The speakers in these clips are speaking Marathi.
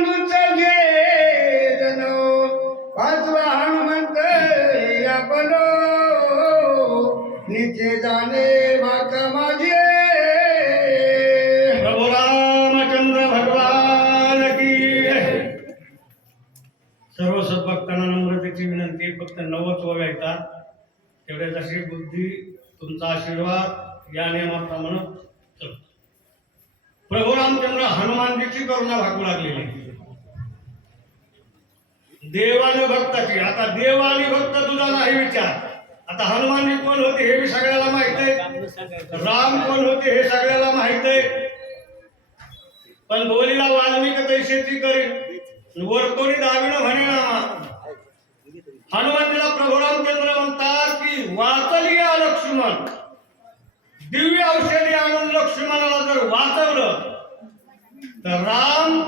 बंधूच घे जण पाचवा हनुमंत आपण नित्य जाणे भाका माझे. प्रभू रामचंद्र भगवान की सर्व सद्भक्तांना नम्रतेची विनंती फक्त नव्वद ओव्या येतात तेवढ्या जशी बुद्धी तुमचा आशीर्वाद या नियमाप्रमाणे चलतो. प्रभू रामचंद्र हनुमानजीची करुणा भागू लागलेली. आहे. देवाने भक्ताची. आता देव आणि भक्त तुझा नाही विचार. आता हनुमानजी कोण होते हे बी सगळ्याला माहीत आहे. राम कोण होते हे सगळ्याला माहीत आहे. पण बोलीला वाल्मिक कैसेची करेल वर कोणी दाविणं म्हणे ना हनुमानजीला प्रभुराम चंद्र म्हणतात की वाचली या लक्ष्मण. दिव्य औषधी आणून लक्ष्मणाला जर वाचवलं तर राम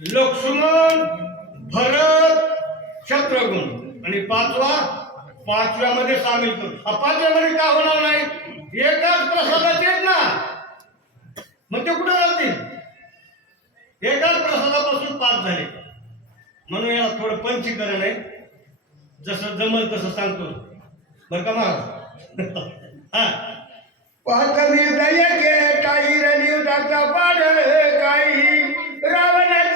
लक्ष्मण भरत शत्रुघ्न. आणि पाचवा पाचव्यामध्ये सामील करू. हा पाचव्यामध्ये का होणार नाही? एकाच प्रसादाचे आहेत ना. मग ते कुठे जातील एकाच प्रसादापासून पाच झाले. म्हणून याला थोडं पंचीकरण आहे. जसं जमल तसं सांगतो. बर का महाराज? हा. पाच काही रणी काही. रावणाचे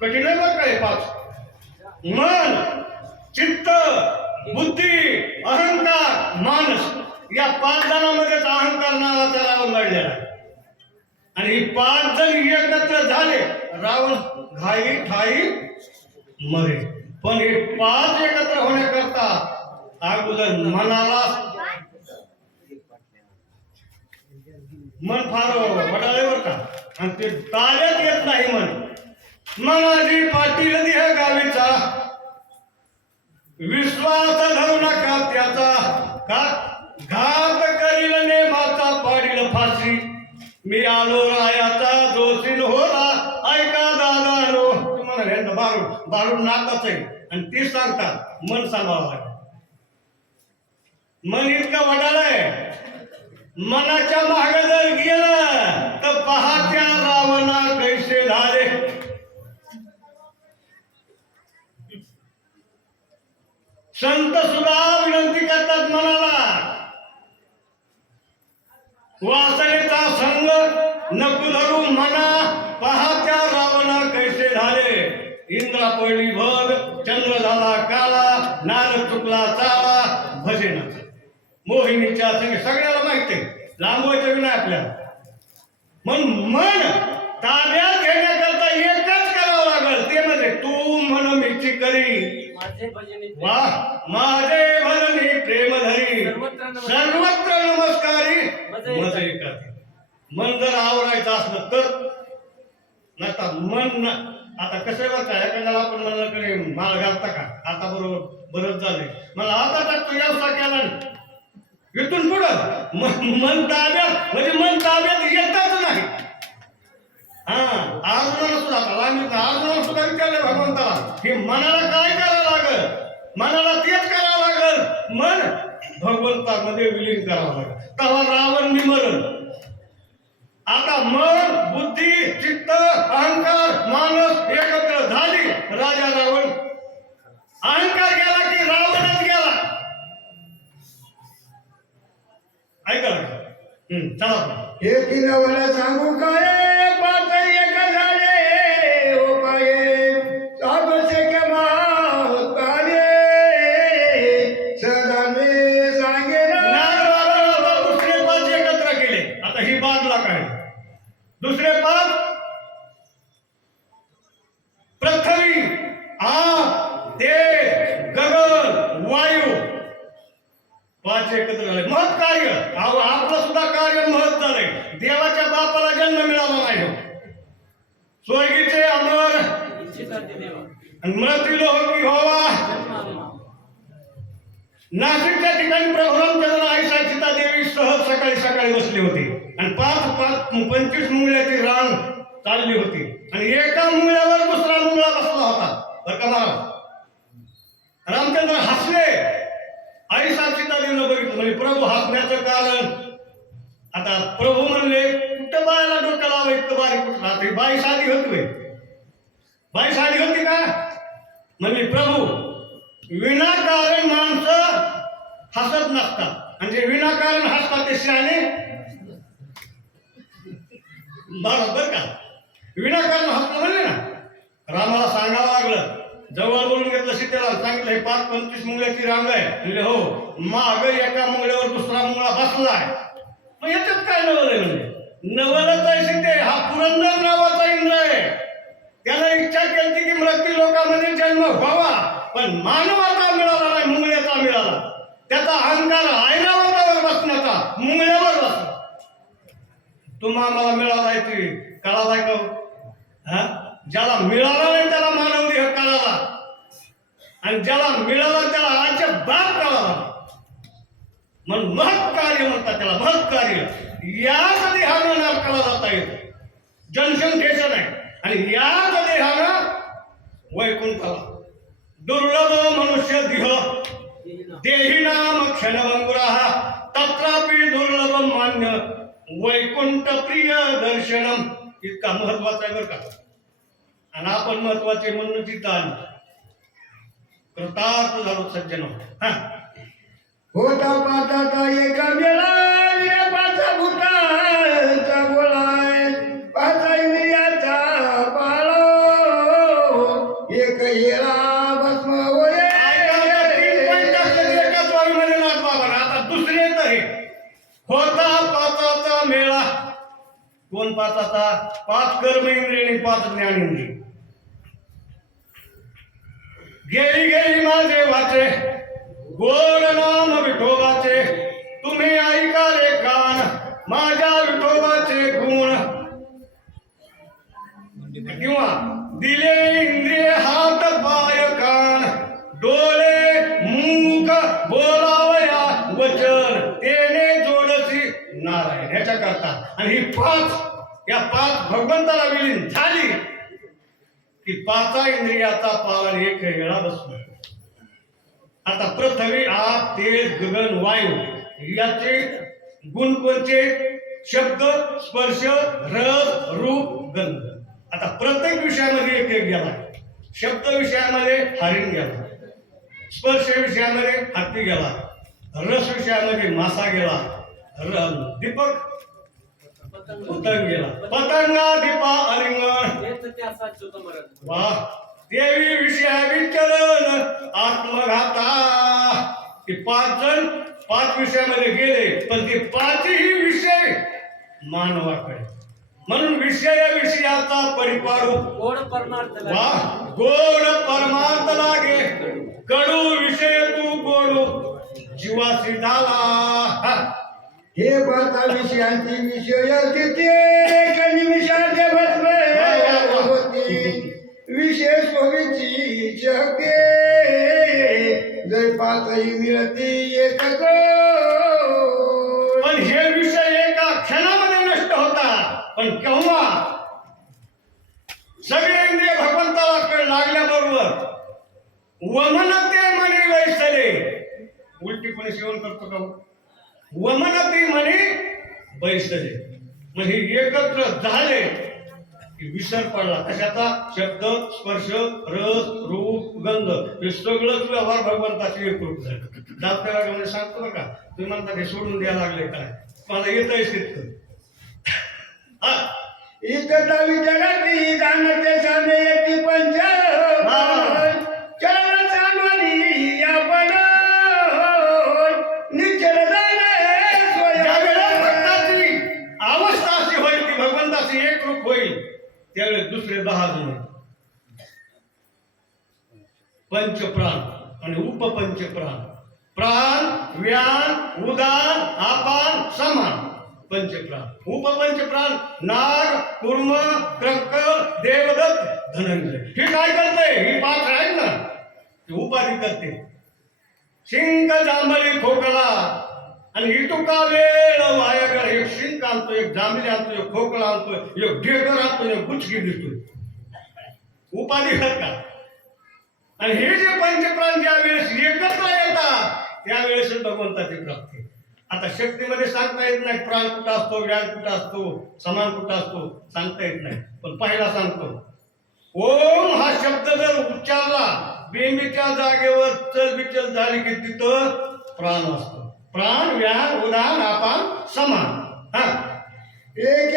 कठीण आहे बरं पाच? मन चित्त बुद्धी अहंकार मानस. या पाच जणांमध्येच अहंकार नावाचा रावण लढलेला आहे. आणि पाच जण एकत्र झाले रावण घाई ठाई मरे. पण हे पाच एकत्र होण्याकरता अगोदर मनाला मन फार वडाळे बर का? आणि ते ताब्यात येत नाही मन. मनाजी पाटील देह गावीचा. विश्वास धरू नका त्याचा. का? घात करील नेमाचा पाडील फाशी. मी आलो रायाचा जोशील होता ऐका दादा नो तुम्हाला हे बारू बारू नाकाच आहे. आणि ते सांगतात मन सांगावं लागेल. मन इतकं वडाळ मनाच्या माग जर गेलं तर पहात्या रावणा कैसे झाले. संत सुद्धा विनंती करतात मनाला. वासनेचा संग नको धरू मना. पहात्या रावणा कैसे झाले. इंद्रा पडली भग चंद्र झाला काला नार चुकला चाला भजनाचा. मोहिनीच्या संग सगळ्याला माहिती लांबवायचं नाही आपल्याला. मन मन ताब्यात घेण्याकरता एकच करावं लागल. ते म्हणजे तू म्हण मिची करी. माझे भजन प्रेम. धरी सर्वत्र नमस्कार. मजे करते मन जर आवरायचं असलं तर नसता मन. आता कसं बरं एखाद्याला आपण म्हणलं कडे माल घालता का? आता बरोबर बरंच झालंय. मला आता टाकतो व्यवसाय केला नाही. इथून पुढं मन ताब्यात म्हणजे मन ताब्यात येतच नाही. हा अर्जुनाला सुद्धा अर्जुनाला सुद्धा विचारलं भगवंताला की मनाला काय लागल. मनाला तेच करावं लागल. मन भगवंतामध्ये विलीन करावं लागल. तेव्हा रावण निमरण आता मन बुद्धी चित्त अहंकार मानस एकत्र झाली. राजा रावण अहंकार गेला की रावणच गेला. ऐका चला. पुढे. हे किनवला सांगू काय पाच एक पाच एकत्र झाले. मग कार्य. अहो, आपलं सुद्धा कार्य महत् झालंय. देवाच्या बापाला जन्म मिळाला नाही हो. स्वर्गीचे अमर. मृत्यू हो आणि की नाशिकच्या ठिकाणी प्रभुरामचंद्र आई साक्षिता देवी सहज सकाळी सकाळी बसली होती. आणि पाच पाच पंचवीस मुंगळ्याची रांग चालली होती. आणि एका मुंगळ्यावर दुसरा मुंगळा बसला होता. बरं का महाराज? रामचंद्र हसले. आई साक्षीता देणं बघितलं म्हणजे प्रभू हसण्याचं कारण. आता प्रभू म्हणले कुठं बायला डोकं लावा इतकं बारीक? कुठं राहते बाई साधी होती होय. बाई साधी होती का? म्हणजे प्रभू विनाकारण माणसं हसत नसतात. म्हणजे विनाकारण हसतात ते शहाणे बरोबर का. विनाकारण हसणं म्हणले ना. रामाला सांगावं लागलं. जवळ बोलून घेतलं त्याला सांगितलं हे पाच पंचवीस मुंगळ्याची रांग आहे म्हणजे हो. माग एका मुंगळ्यावर दुसरा मुंगळा बसलाय मग याच्यात काय नवल आहे म्हणजे? नवलच आहे सीते हा पुरंदर नावाचा इंद्र आहे. त्याला इच्छा केली की मृत्यू लोकांमध्ये जन्म व्हावा पण मानवाचा मिळाला नाही मुंगळ्याचा मिळाला. त्याचा अहंकार ऐरावतावर बसण्याचा मुंगळ्यावर बसला. तुम्हा मला आहे ती. कळालाय का हो? हा? ज्याला मिळाला नाही त्याला मानव देह आला आणि ज्याला मिळाला त्याला आजच्या बाप कळाला म्हणून महत् कार्य म्हणतात त्याला महत् कार्य. याच देहानं नरकाला जाता येतो. जनसंख्येचं नाही. आणि याच देहानं वैकुंठाला. दुर्लभ मनुष्य देह. देही नाम क्षणभंगुरा तत्रापि दुर्लभ मान्य. वैकुंठ प्रिय दर्शनम. इतका महत्त्वाचा आहे बरं का. आणि आपण महत्त्वाचे म्हणून तिथं आलो. कृतार्थ झालो सज्जन. होता पाताचा एका रे पाचा भूताचा बोलाय. पाचा इंद्रियाचा पालो. एक हेरा भस्म आता दुसरे आहे होता पाचाचा मेळा. कोण पाचाचा पाच कर्म इंद्रिय आणि पाच ज्ञान इंद्रिय. गेली गेली माझे वाचे. गोड नाम विठोबाचे. तुम्ही ऐका रे कान माझ्या विठोबाचे गुण. किंवा दिले इंद्रिय हात पाय कान. डोळे मूक बोलावया वचन. तेने जोडसी नारायण. याच्या करता आणि ही पाच या पाच भगवंताला विलीन झाली. की पाचा इंद्रियाचा पालन एक वेळा बसतो आता पृथ्वी आप तेज गगन वायू याचे गुण कोणते शब्द स्पर्श रस रूप गंध. आता प्रत्येक विषयामध्ये एक एक गेला शब्द विषयामध्ये हरिण गेला. स्पर्श विषयामध्ये हत्ती गेला. रस विषयामध्ये मासा गेला. र- दीपक पतंग गेला पतंगा दीपा अलिंगण वा देवी विषया विचलन आत्मघाता. ते पाच जण पाच विषयामध्ये गेले पण ते पाचही विषय मानवाकडे. म्हणून विषय विषयाचा परिपाडू गोड परमार्थ वा गोड परमार्थ लागे कडू विषय तू गोडू. जीवासी झाला. हे पाचा विषयांची विषय तिथे कधी विषयाचे भस्म होती. विशेष होवीची शक्य जय पाचही मिळती एकच पण हे विषय एका क्षणामध्ये नष्ट होता. पण केव्हा? सगळे इंद्रिय भगवंताला कळ लागल्याबरोबर. वमनते म्हणे वैसले. उलटीपणे सेवन करतो का हो? वमनते म्हणे वैसले म्हणजे एकत्र झाले की विसर पडला. कशाचा? शब्द स्पर्श रस रूप गंध. हे सगळंच व्यवहार भगवंताशी एकरूप झालं. दाप्याला म्हणजे सांगतो बरं का? तुम्ही म्हणता ते सोडून द्यायला लागले काय? मला येत आहे तिथं हा. इतका विचाराती जाणते सामे येती पंच त्यावेळेस पंचप्राण आणि उपपंचप्राण. प्राण व्यान उदान आपान समान. पंचप्राण. उपपंचप्राण नाग कुर्म क्रक देवदत्त धनंजय. हे काय करते? ही पाच आहेत ना. ते उपाधी करते. शिंक जांभळी खोकला. आणि इतुका वेळ वाया एक शिंक आणतो एक जांभळी आणतो एक खोकला आणतो एक ढेकर आणतो एक गुचकी दिसतोय उपाधी आहेत का आणि हे जे पंचप्राण ज्या वेळेस एकत्र येतात त्यावेळेस भगवंताची प्राप्ती. आता शक्तीमध्ये सांगता येत नाही प्राण कुठं असतो व्याज कुठं असतो समान कुठं असतो सांगता येत नाही. पण पहिला सांगतो ओम हा शब्द जर उच्चारला बेंबीच्या जागेवर चल बिचल झाली की तिथं प्राण असतो. प्राण व्यान उदान आपण समान. हा. एक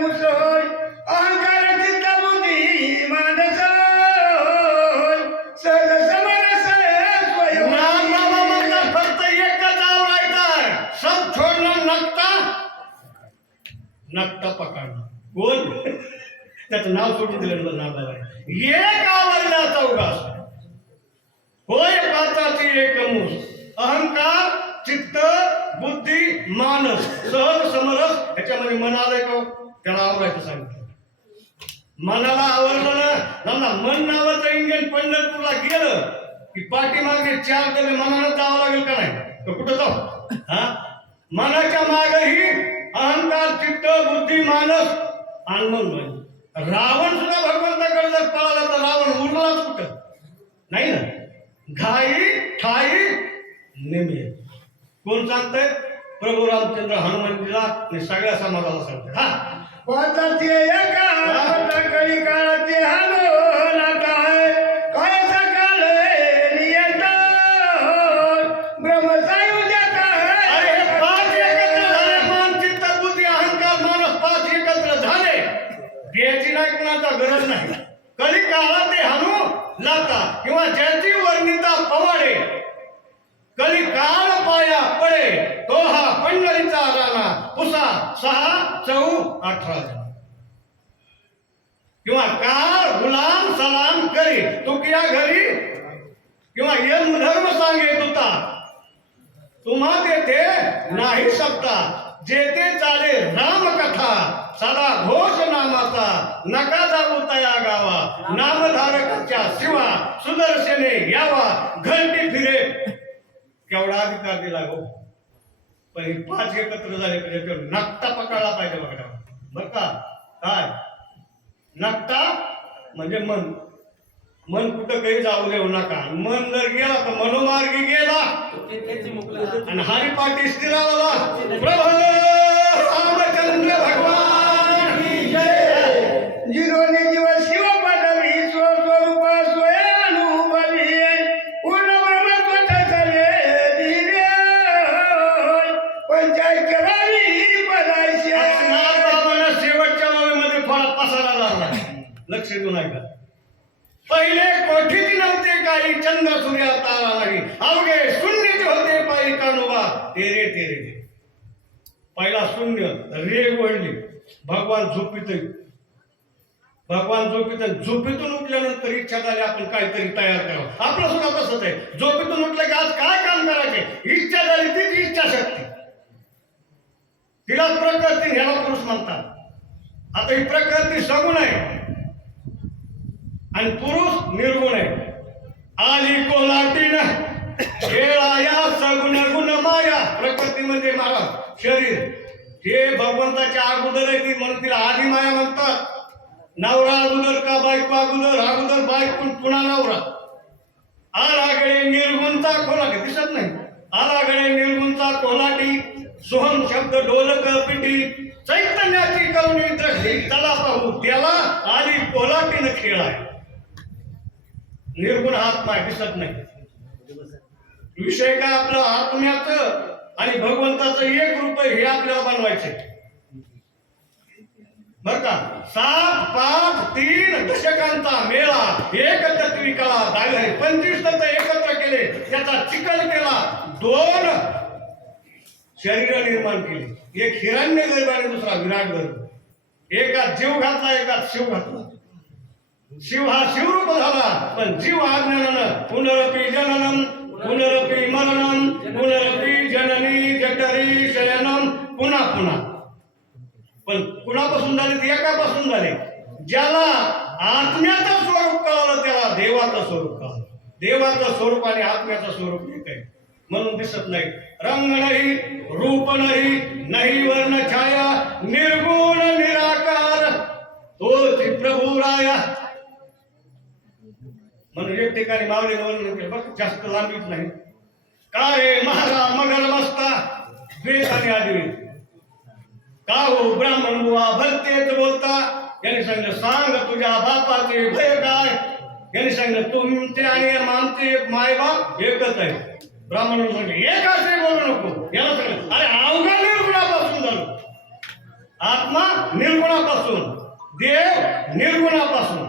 मुसोय अहंकार चित्त बुद्धी मानस सद समरस स्वयं नामाबाबांना फक्त एकच आवडायचा सब छोडणं नकता? नकता पकडणं कोण त्याचं नाव सोडून दिलं ना नामाबाबा एक आवडला चौघास होय पाचाची एक मूस अहंकार चित्त बुद्धी मानस सहज समरस ह्याच्यामध्ये मन आलंय का हो? त्याला आवडायचं सांगितलं. मनाला आवडलं ना मन नावाचं इंजिन पंढरपूरला गेलं की पाठीमागे चार तरी मनानं जावं लागेल का नाही? तर कुठं जाऊ? हा? मनाच्या मागही अहंकार चित्त बुद्धी मानस आणि मन म्हणजे रावण सुद्धा भगवंताकडे जर पळाला तर रावण उरलाच कुठं? नाही ना? घाई ठाई नेमे. कोण सांगतंय? प्रभू रामचंद्र हनुमानजीला आणि सगळ्या समाजाला सांगतंय. हा. पाचाची एका कळी काळाची हालो नाटाय काय सकाळ नियत ब्रह्मसायुज्यात अरे हे पाच एकत्र झाले मन चित्त बुद्धी अहंकार मानस पाच एकत्र झाले द्यायची नाही कुणाचा गरज नाही कधी काळात ते हनु लाता किंवा ज्याची वर्णिता पवाडे कधी काळ पाया पडे तो हा पंढरीचा राणा पुसा सहा चौ अठरा किंवा काळ गुलाम सलाम करी तुकिया घरी? किंवा यम धर्म सांगे तुता. तुम्हा तेथे नाही शकता. जेथे चाले राम कथा सदा घोष नामाचा नका जाऊ तया गावा. नामधारकाच्या शिवा सुदर्शने यावा. घंटी फिरे. केवढा अधिकार दिला हो पण हे पाच एकत्र झाले पाहिजे तर पकडला पाहिजे बघा बर का? काय? नकटा म्हणजे मन. मन कुठं काही जाऊ देऊ नका. मन जर गेला तर मनोमार्गी गेला. आणि हरिपाठी स्थिरावला. प्रभू रामचंद्र भगवान जय. जिरोने जीव शिव लक्ष देऊन ऐका पहिले कोठीच नव्हते काही चंद्र सूर्य तारा नाही. अवघे शून्यच होते पायी कानोबा तेरे तेरे ते पहिला शून्य रेग वळली. भगवान झोपित भगवान झोपित झोपेतून उठल्यानंतर इच्छा झाली आपण काहीतरी तयार करावं. आपलं सुद्धा तसंच आहे. झोपेतून उठलं की आज काय काम करायचे? इच्छा झाली तीच इच्छा शक्ती तिला प्रकृती ह्याला पुरुष म्हणतात. आता ही प्रकृती सगुण आहे. आणि पुरुष निर्गुण आहे. आली कोलाटीन खेळाया सगुण गुण माया. प्रकृती म्हणजे मला शरीर. हे भगवंताच्या अगोदर आहे ती म्हणून तिला आधी माया म्हणतात. नवरा अगोदर का बायको अगोदर? अगोदर बायको पुन्हा नवरा. आलागडे निर्गुणता कोलाटी. दिसत नाही. आलागडे निर्गुणता कोलाटी. सोहम शब्द ढोलक पिटी चैतन्याची कवणी दृष्टी. त्याला पाहू त्याला आली कोलाटीनं खेळ आहे. निर्गुण हात पाय दिसत नाही. विषय काय आपलं आत्म्याचं आणि भगवंताचं एक रूप हे आपल्याला बनवायचे. बर का? सात पाच तीन दशकांचा मेळा एकत्र तत्वी कला दागले पंचवीस तत्व एकत्र केले त्याचा चिकन केला दोन शरीर निर्माण केली. एक हिरण्य गर्भ आणि दुसरा विराट गर्भ. एकात जीव घातला एकात शिव घातला. शिव हा शिवरूप झाला. पण जीव आज्ञानानं पुनरपी जननम पुनरपी मरणम पुनरपी जननी जठरी शयनम पुन्हा पुन्हा. पण कुणापासून झाले? ते एकापासून झाले. ज्याला आत्म्याचं स्वरूप कळालं त्याला देवाचं स्वरूप कळालं. देवाचं स्वरूप आणि आत्म्याचं स्वरूप एक आहे म्हणून दिसत नाही. रंग नाही रूप नाही नाही वर्ण छाया निर्गुण निराकार. तो प्रभू राया म्हणून एक ठिकाणी मावले वर्णन केलं बघ जास्त लांबीच नाही. का रे महारा मगर बसता द्वेष आणि आदिवेश का हो ब्राह्मण बुवा भरते बोलता? यांनी सांगितलं सांग तुझ्या बापाचे भय काय? यांनी सांगितलं तुमचे आणि आमचे मायबाप एकच आहे ब्राह्मण म्हणजे एक आहे बोलू नको. याला सांगितलं अरे अवघा निर्गुणापासून झालो. आत्मा निर्गुणापासून देव निर्गुणापासून.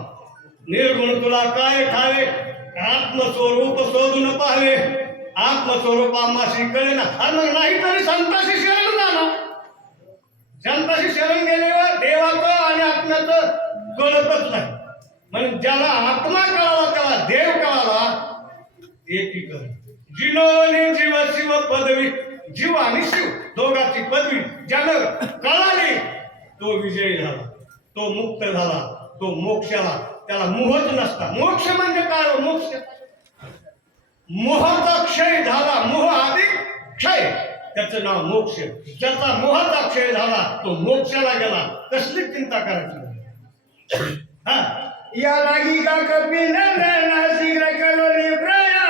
निर्गुण तुला काय ठावे? आत्मस्वरूप शोधून पाहावे. आत्मस्वरूप कळे ना मग नाही तरी संताशी शरण जाणं ना संताशी शरण गेल्यावर देवाचं आणि आत्म्याचं कळतच नाही. म्हणून ज्याला आत्मा कळाला त्याला देव कळाला एकीकरण जिनोने जीव शिव पदवी जीव आणि शिव दोघाची पदवी. ज्यानं कळाली तो विजयी झाला. तो मुक्त झाला. तो मोक्षाला त्याला मोहच नसता. मोक्ष म्हणजे काय हो? मोक्ष मोहाचा म्हणजे क्षय झाला मोह आधी क्षय. त्याचं नाव मोक्ष. ज्याचा मोहाचा क्षय झाला तो मोक्षाला गेला. कसली चिंता करायची हा? या लागी का कपिल शीघ्र कलोनी प्रया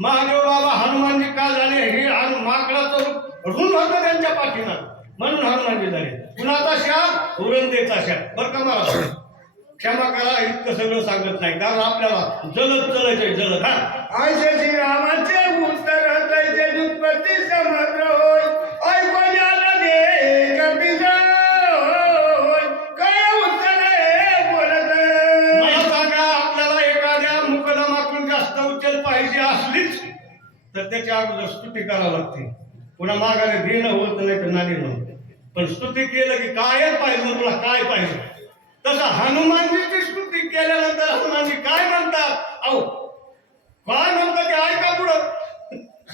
महादेव बाबा हनुमानजी का झाले हे माकडाचं रूप ऋण होतं त्यांच्या पाठीला म्हणून हनुमानजी झाले. कुणाचा शाप उरंदेचा शाप. बरं का मला? क्षमा करा इतकं सगळं सांगत नाही. कारण आपल्याला जलद चलायचे जलद. हा. श्री रामाचे उत्तर तैसे दुत्पत्ती समग्र होय. त्याच्या अगोदर स्तुती करावं लागते. पुन्हा मागाने देणं होत नाही तर नाही होत पण स्तुती केलं की कायच पाहिजे तुला काय पाहिजे? तसं हनुमानजीची स्तुती केल्यानंतर हनुमानजी काय म्हणतात? अहो काय म्हणतात ते ऐका पुढं.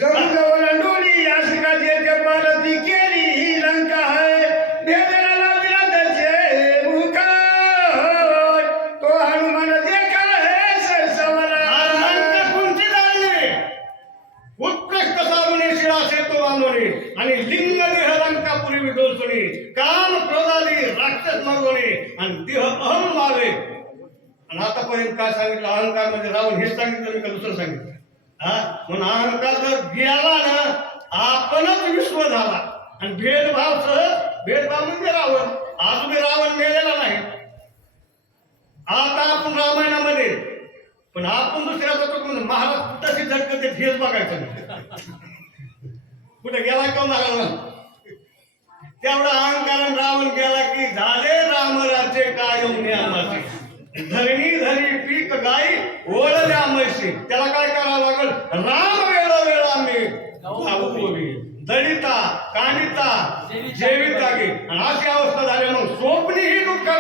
जवळ जवळ डोली यासिकाचे ते पालती केली ही लंका है भेदना लाविला त्याचे मुख होय. तो हनुमान देखा है सरसवला लंका कोणती जाणली उत्कृष्ट साबणे शिळा सेतो बांधवणे आणि लिंग देह लंकापुरी विदोषणे काम क्रोधादी राक्षस मरवणे आणि देह अहम मावे आणि आतापर्यंत काय सांगितलं अहंकार म्हणजे रावण हेच सांगितलं मी का दुसरं सांगितलं हा म्हणून अहंकार जर गेला ना आपणच विश्व झाला आणि भेदभाव सहज भेदभाव म्हणजे रावण आज मी रावण मेलेला नाही आता आपण रामायणामध्ये पण आपण दुसऱ्याचा तो म्हणजे महाराज तशी झटकत ते हेच बघायचं नाही. कुठे गेला का महाराज तेवढा अहंकारण रावण गेला की झाले रामराज्य कायम नियमाचे धरणी धरी पीक गाई ओळल्या म्हैसी त्याला काय करावं लागल? राम वेळ वेळा मी. दलिता कांडिता जेविता गे अशी अवस्था झाली मग स्वप्नी ही दुःख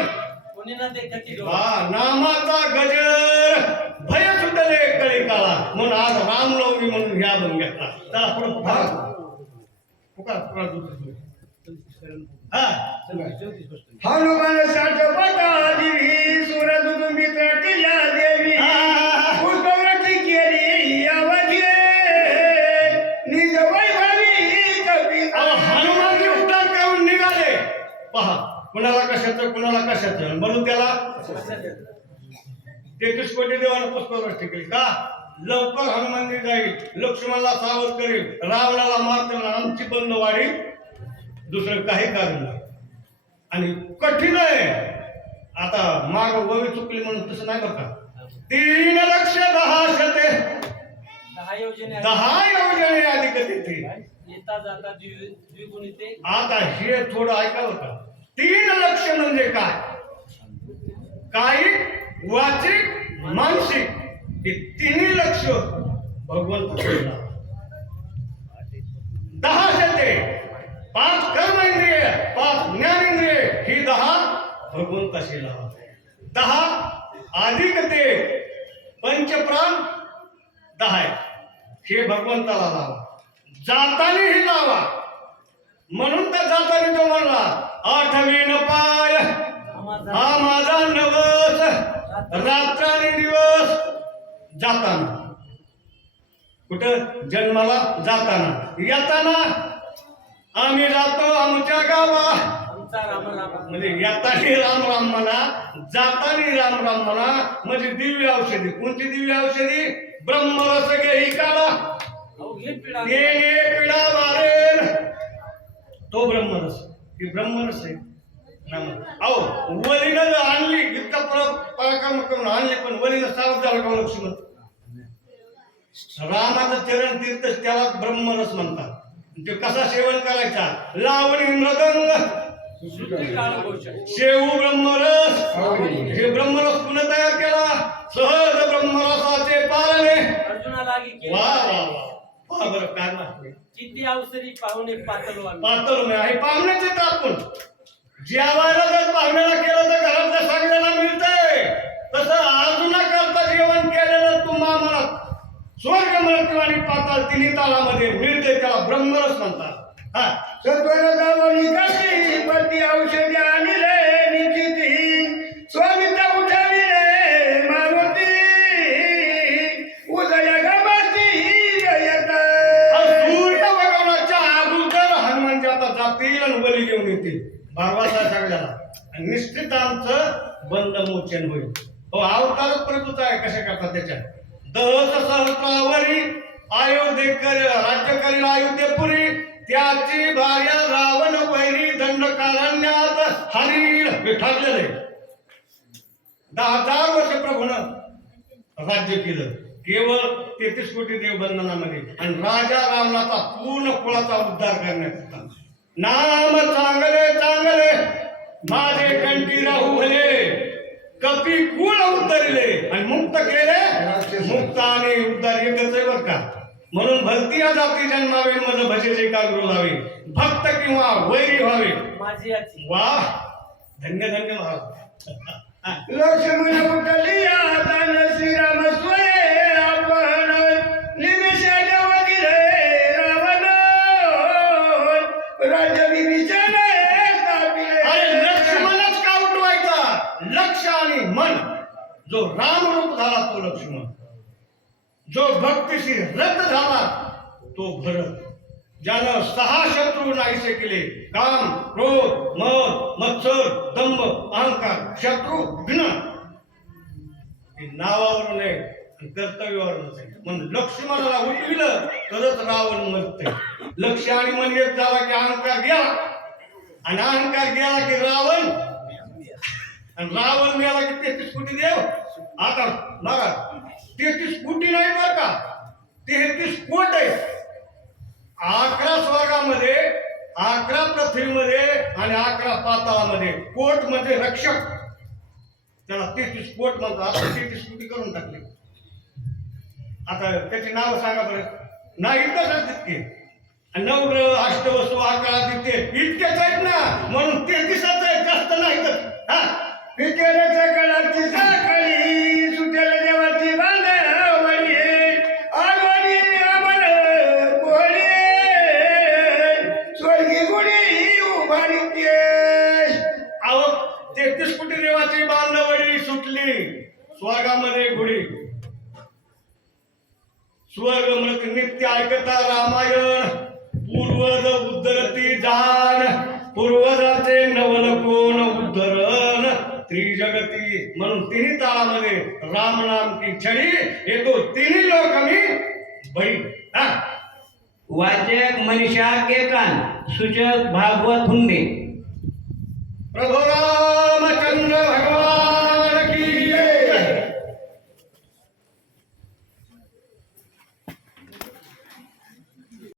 कोणी ना देखती डोळे. हा नामाचा गजर. भय सुटले कळी काळा म्हणून आज रामनवमी म्हणून ह्या बन घेतला. त्याला पुढे पुकार पुकार दुसरं. हा. हनुमान साठ पटादिवी सुरदुत मित्र किल्या देवी. पुष्पवृत्ती केली अवधी. निज वैभवी कपी अहो, हनुमानजी उद्धार करून निघाले. पहा कुणाला कशाचं कुणाला कशाचं? म्हणून त्याला तेहतीस कोटी देवानं पुष्पवृष्टी केली. का? लवकर हनुमानजी जाईल लक्ष्मणाला सावध करेल रावणाला मारतील आमची बंद वाढी दुसरं काही कारण नाही. आणि कठीण आहे. आता माग ववी चुकली म्हणून तसं नाही का? तीन लक्ष दहा शते. दहा योजने द्विगुणी ते आता हे थोडं ऐकावं का? तीन लक्ष म्हणजे काय? कायिक वाचिक मानसिक हे तिन्ही लक्ष भगवंत. दहा शते. पाच कर्म इंद्रिय पाच ज्ञानेंद्रिय ही दहा भगवंताशी लावा दहा अधिक ते पंचप्राण दहा आहे. हे भगवंताला लावा. जातानीही लावा. म्हणून तर जातानी तो म्हणला आठवीन पाय. हा माझा नवस. रात्र दिवस. जाताना. कुठं? जन्माला जाताना. येताना आम्ही जातो आमच्या गावा म्हणजे येतानी राम राम म्हणा जातानी राम राम म्हणा म्हणजे दिव्य औषधी. कोणती दिव्य औषधी? ब्रह्मरस घे ही काढा. पिढा. मारेल. तो ब्रह्मरस. ही ब्रह्मरस आहे. अहो वलीनं आणली इतका पर- पराक्रम करून आणली पण वलीनं सावध झालं का लक्ष्मण? रामाचं चरण तीर्थ त्याला ब्रह्मरस म्हणतात. ते कसा सेवन करायचा? लावणी मृदंग. शेऊ ब्रह्मरस. हे ब्रह्मरस पुन्हा तयार केला? सहज ब्रह्मरसाचे पालने. अर्जुना लागी केली वा वा. वा बरं काय वाटले किती अवसरी पाहुणे पातळ नाही आहे पाहुण्याचे टाकून जेवायला जर पाहुण्याला केलं तर घरातल्या सगळ्यांना मिळतंय. तसं अजून करता जेवण केलेलं तुम्हा मला स्वर्ग मृत्यू आणि पाताळ तिन्ही तालामध्ये मिळते त्याला ब्रह्मरस म्हणतात. हा. सत्वर दावणी काशी? पती औषधी आणले निश्चिती स्वामिता उठविले मारुती. उदय गमती जयता. सूर्य भगवानाच्या अगोदर हनुमानजी आता जातील आणि बली घेऊन भागवता सगळ्याला. निश्चित आमचं बंद मोचन होईल. हो अवतारच प्रभूच आहे कशा करतात त्याच्यात? दहस सर्पावरी अयोध्ये कर राज्य करील अयोध्येपुरी त्याची भार्या रावण वैरी दंडकारण्यात हरील हे दहा हजार वर्ष प्रभूनं राज्य केलं. केवळ तेहतीस कोटी देव बंधनामध्ये आणि राजा रावणाचा पूर्ण कुळाचा उद्धार करण्यात होता नाम चांगले चांगले. माझे कंटी राहू भले कपी कुळ उद्धरले आणि मुक्त केले. मुक्त आणि उद्धार एकच आहे बरं का? म्हणून भक्ती या जाती जन्मावे मज भजेचे कागरू लावे. भक्त किंवा वैरी व्हावे. वा. धन्य धन्य महाराज. लक्ष्मण उठलिया दान श्रीराम स्वये जो राम रूप झाला तो लक्ष्मण. जो भक्तीशी रद्द झाला तो भरत. ज्यानं सहा शत्रू नाहीसे केले काम क्रोध मद मत्सर दंभ अहंकार शत्रू घ्न हे नावावरून आहे आणि म्हणून लक्ष्मणाला उठविलं तरच रावण मरते. लक्ष आणि मन एक झाला की अहंकार गेला. आणि अहंकार गेला की रावण आणि रावण मिळाला की तेहतीस कोटी देव. आता बघा तेहतीस कोटी नाही बरं का? तेहतीस कोट आहे. अकरा स्वर्गामध्ये अकरा पृथ्वीमध्ये आणि अकरा पाताळामध्ये. कोट म्हणजे रक्षक. त्याला तेहतीस कोट म्हणतात. आता तेहतीस कोटी करून टाकले. आता त्याची नाव सांगा बरं. नाही तसंच तितके. आणि नवग्रह अष्टवस्तू अकरा तितके इतकेच आहेत ना. म्हणून तेहतीसच आहेत जास्त नाही तर हा? पिकेल कळाची साखळी सुटेल देवाची बांधावळी आगोनी अमर कोळी स्वर्गी गुढी उभारी अहो तेहतीस कोटी देवाची बांधवडी सुटली. स्वर्गामध्ये गुढी. स्वर्ग नित्य ऐकता रामायण. पूर्वज उद्धरती जाण. पूर्वजाचे नवल त्रिजगती म्हणून तिन्ही ताळामध्ये राम नाम की छडी येतो तिन्ही लोक मी हा. वाचक मनीषा केकान सूचक भागवत हुंडे. प्रभू रामचंद्र भगवान!